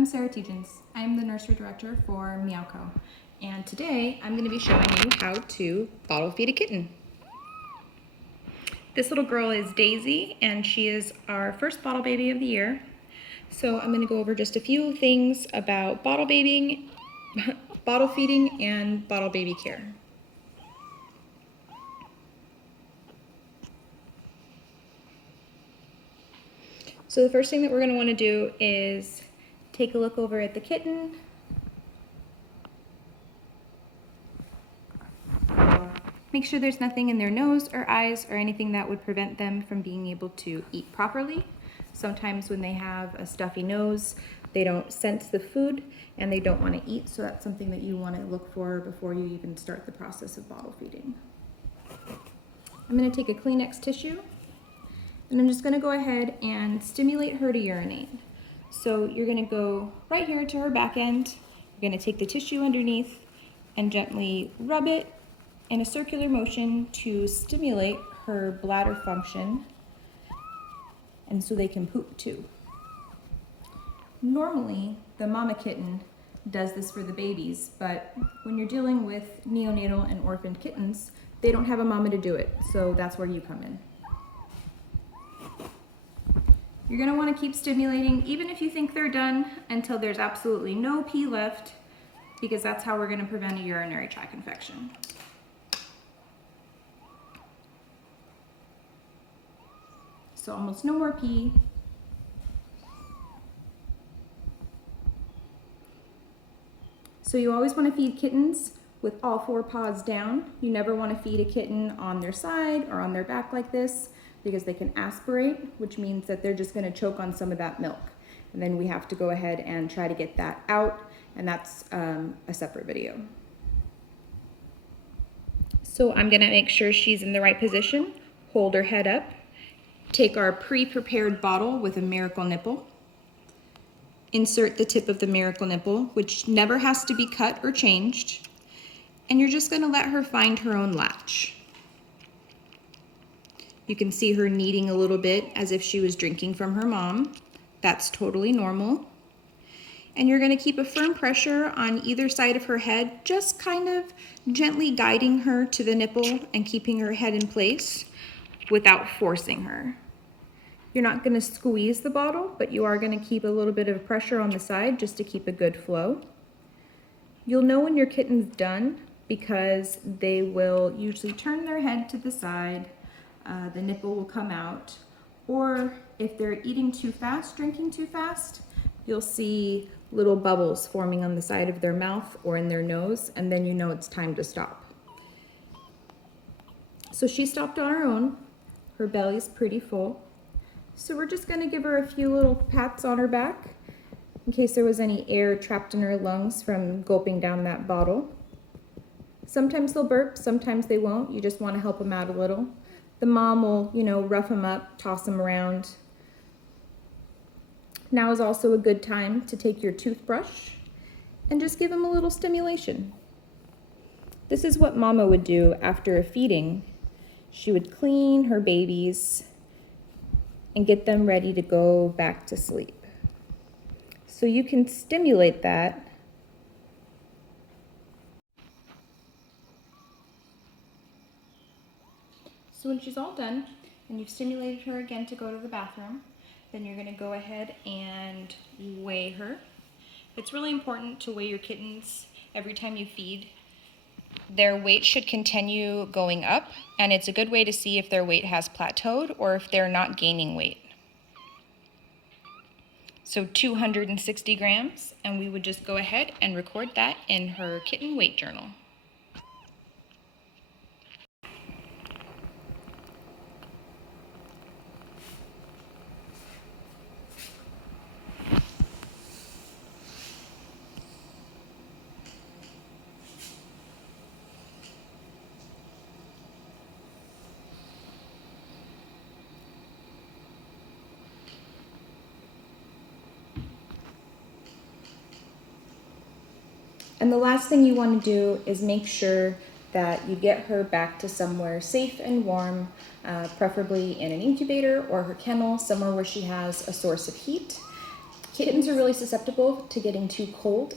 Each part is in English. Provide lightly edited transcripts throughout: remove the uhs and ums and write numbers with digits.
I'm Sarah Tietjens. I'm the nursery director for Meow, and today I'm going to be showing you how to bottle feed a kitten. This little girl is Daisy, and she is our first bottle baby of the year. So I'm going to go over just a few things about bottle feeding and bottle baby care. So the first thing that we're going to want to do is take a look over at the kitten. Make sure there's nothing in their nose or eyes or anything that would prevent them from being able to eat properly. Sometimes when they have a stuffy nose, they don't sense the food and they don't want to eat, so that's something that you want to look for before you even start the process of bottle feeding. I'm going to take a Kleenex tissue and I'm just going to go ahead and stimulate her to urinate. So you're going to go right here to her back end. You're going to take the tissue underneath and gently rub it in a circular motion to stimulate her bladder function, and so they can poop too. Normally, the mama kitten does this for the babies, but when you're dealing with neonatal and orphaned kittens, they don't have a mama to do it, so that's where you come in. You're gonna wanna keep stimulating, even if you think they're done, until there's absolutely no pee left, because that's how we're gonna prevent a urinary tract infection. So almost no more pee. So you always want to feed kittens with all four paws down. You never want to feed a kitten on their side or on their back like this, because they can aspirate, which means that they're just going to choke on some of that milk. And then we have to go ahead and try to get that out, and that's a separate video. So I'm going to make sure she's in the right position, hold her head up, take our pre-prepared bottle with a miracle nipple, insert the tip of the miracle nipple, which never has to be cut or changed, and you're just going to let her find her own latch. You can see her kneading a little bit as if she was drinking from her mom. That's totally normal. And you're going to keep a firm pressure on either side of her head, just kind of gently guiding her to the nipple and keeping her head in place without forcing her. You're not going to squeeze the bottle, but you are going to keep a little bit of pressure on the side just to keep a good flow. You'll know when your kitten's done because they will usually turn their head to the side, the nipple will come out, or if they're eating too fast, drinking too fast, you'll see little bubbles forming on the side of their mouth or in their nose, and then you know it's time to stop. So she stopped on her own. Her belly's pretty full. So we're just going to give her a few little pats on her back in case there was any air trapped in her lungs from gulping down that bottle. Sometimes they'll burp, sometimes they won't. You just want to help them out a little. The mom will, rough them up, toss them around. Now is also a good time to take your toothbrush and just give them a little stimulation. This is what mama would do after a feeding. She would clean her babies and get them ready to go back to sleep. So you can stimulate that. So when she's all done and you've stimulated her again to go to the bathroom, then you're going to go ahead and weigh her. It's really important to weigh your kittens every time you feed. Their weight should continue going up, and it's a good way to see if their weight has plateaued or if they're not gaining weight. So 260 grams, and we would just go ahead and record that in her kitten weight journal. And the last thing you want to do is make sure that you get her back to somewhere safe and warm, preferably in an incubator or her kennel, somewhere where she has a source of heat. Kittens are really susceptible to getting too cold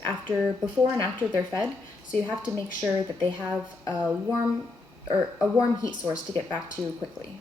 before and after they're fed, so you have to make sure that they have a warm heat source to get back to quickly.